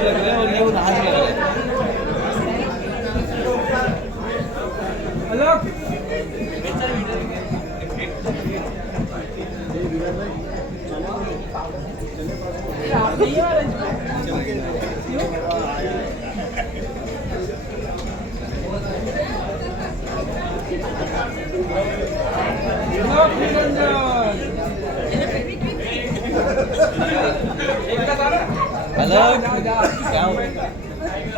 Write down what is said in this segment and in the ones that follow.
लग रहा है और ये वो नाच लग रहा है।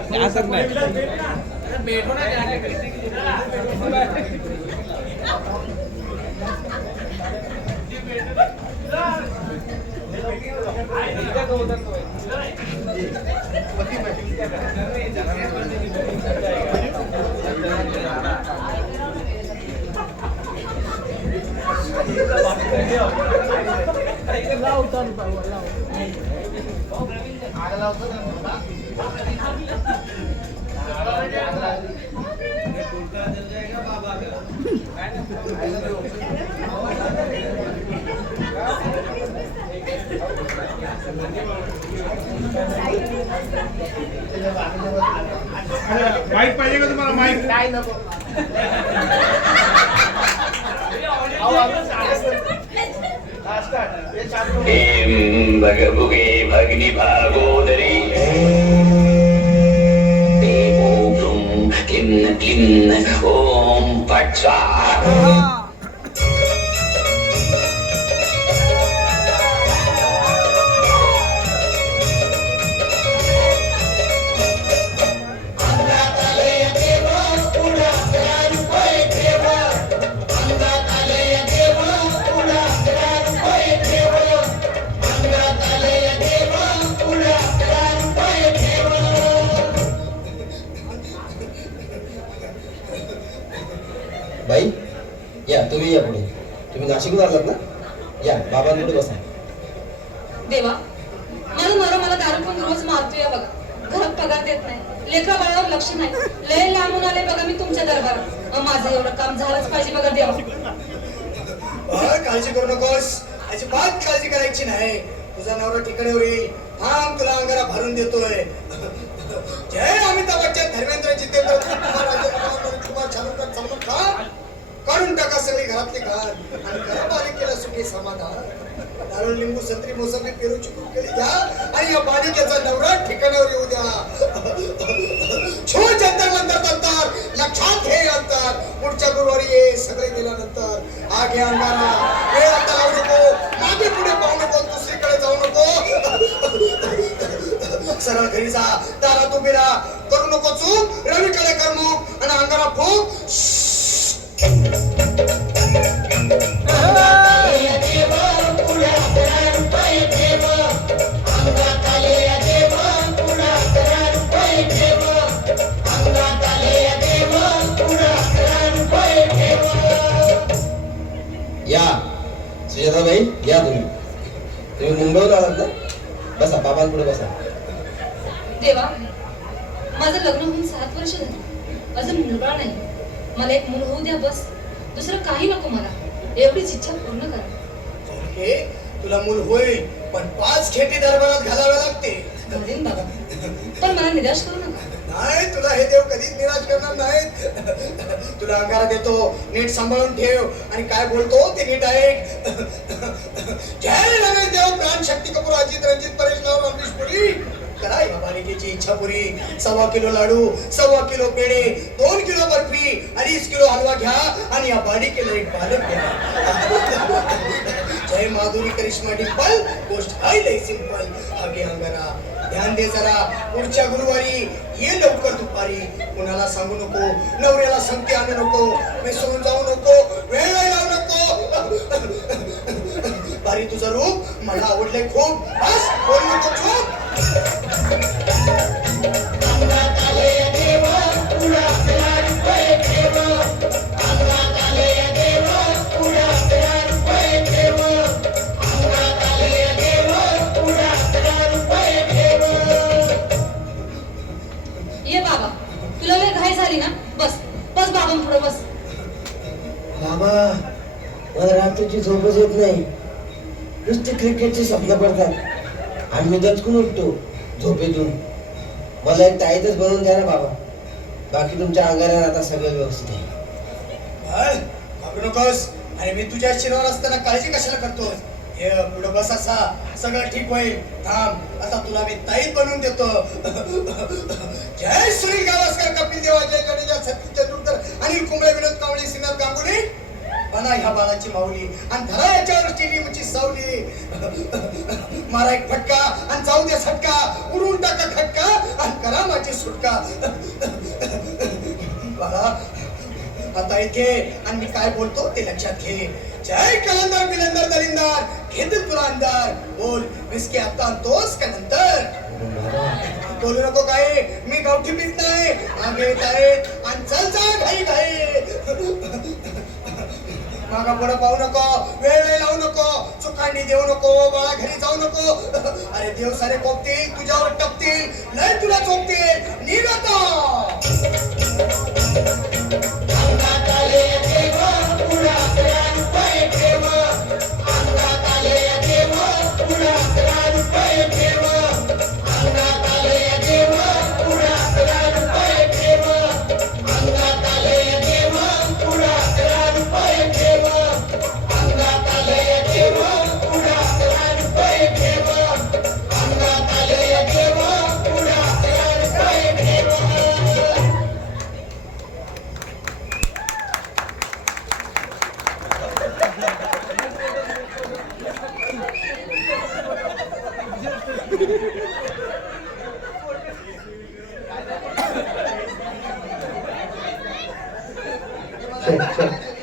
क्या सकना है बैठो ना माइक पाहिजे का तुम्हाला? माइक काय नको. भगभुगे भग्नि भागोदरी क्लिन्न क्लिन्न ओम फट स्वाहा. बाई या, तुम्ही या पुढे. तुम्ही नाशिकहून आलात ना? या बाबांकडे बसा. देवा, माझा नवरा मला दारू पण रोज मारतोय बघा. घरात पगार देत नाही, लेकरा बाळावर लक्ष नाही. लय लांबून आले बघा मी तुमच्या दरबारात. माझं एवढं काम झालंच पाहिजे बघा देवा. काळजी करू नकोस, अजिबात काळजी करायची नाही. तुझा नवरा ठिकाणीवर येईल. थांब, तुला अंगारा भरून देतोय. जय अमिताभ बच्चन, धर्मेंद्र जितेंद्र कुमार छानूकर सलमान खान, काढून टाका सगळी घरातली घाण आणि करा बालिकेला सुखी समाधान. दारू, लिंबू, संत्री, मोसंबी, पेरूची केली घ्या आणि या बालिकेचा नवरा ठिकाणावर येऊ द्या. छो जंतर मंतर तंतर, लक्षात घे अंतर. पुढच्या गुरुवारी ये, सगळे गेल्यानंतर. हा घे अंगारा, वेळ आता लावू नको, मागे पुढे पाहू नको, दुसरीकडे जाऊ नको. सरळ घरी जा, दारात उभी राहा, करू नको चूक. रवीकडे कर मुख आणि अंगारा फूक. या सुजाताबाई, या तुम्ही मुंबईवर आलात ना? बसा, बाबांपुढे बसा. देवा, माझं लग्न होऊन 7 वर्ष झाली, अजून मुलगा नाही. मला एक मूल होऊ द्या बस. दुसरं काही नको मला. एवढीच इच्छा पूर्ण करा. तुला मूल होईल, पण 5 खेटी दरबारात घालाव्या लागते. घालीन बाबा, पण मला निराश करू नका. नाही, तुला हे देव कधीच निराश करणार नाहीत. तुला अंगारा देतो, नीट सांभाळून ठेव आणि काय बोलतो ते नीट ऐक. जय रमेश देव, प्राण शक्ती कपूर, अजित रंजित, परेश राव, अमरीश पुरी. करा या बालिकेची इच्छा पुरी. 1.25 किलो लाडू, 1.25 किलो पेढे, 2 किलो बर्फी, 2.5 किलो हलवा घ्या आणि या बालिकेला एक बालक घ्या. जय माधुरी, करिश्मा, डिंपल, गोष्ट काय लय सिंपल. आगे अंगारा, ध्यान दे जरा. पुढच्या गुरुवारी ये लवकर दुपारी. कुणाला सांगू नको, नवऱ्याला संगती आणू नको, विसरून जाऊ नको, वेळ लावू नको. बारी, तुझं रूप मला आवडलंय खूप. बस, बोलू नको चूप. ये बाबा, तुला लय घाई झाली ना? बस बस बाबा, पुढे बस. बाबा, मला रात्र रात्रीची झोपच येत नाही. नुसते क्रिकेटची स्वप्न पडतात आणि मी दचकून उठतो झोपेतून. मला एक ताईतच बनवून द्या ना बाबा. बाकी तुमच्या अंगारात आता सगळं व्यवस्थित आहे. बाळ, घाबरू नकोस. आणि मी तुझ्या शिरावर असताना काळजी कशाला करतोस? हे पुढं बस असा, सगळं ठीक होईल. थांब, आता तुला मी ताईत बनवून देतो. जय सुनील गावस्कर, कपिल देव, अजय जडेजा, सचिन तेंडुलकर, अनिल कुंबळे, विनोद कांबळे, श्रीनाथ गांगुली. बना ह्या बाळाची माऊली आणि धरा याच्यावर टिलीमची सावली. मारा एक फटका आणि जाऊ द्या सटका, उडून टाका खटका आणि करा माझी सुटका. बाळा, आता इथे आणि मी काय बोलतो ते लक्षात घे. जय कलंदर बिलंदर दलिंदर, घेतील तुला अंदर. बोल, विस्की आता आणतोस का नंतर? बोलू नको काय, मी गावठी पीत नाही. आगे येत आहेत आणि चल जा घाई घाई. मागा पुढं पाहू नको, वेळ लावू नको, चुकांनी देऊ नको, बाळा घरी जाऊ नको. अरे देव सारे कोपतील, तुझ्यावर टपतील, लय तुला चोपतील. निघ आता.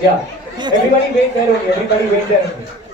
Yeah. Everybody wait there only. Everybody wait there only.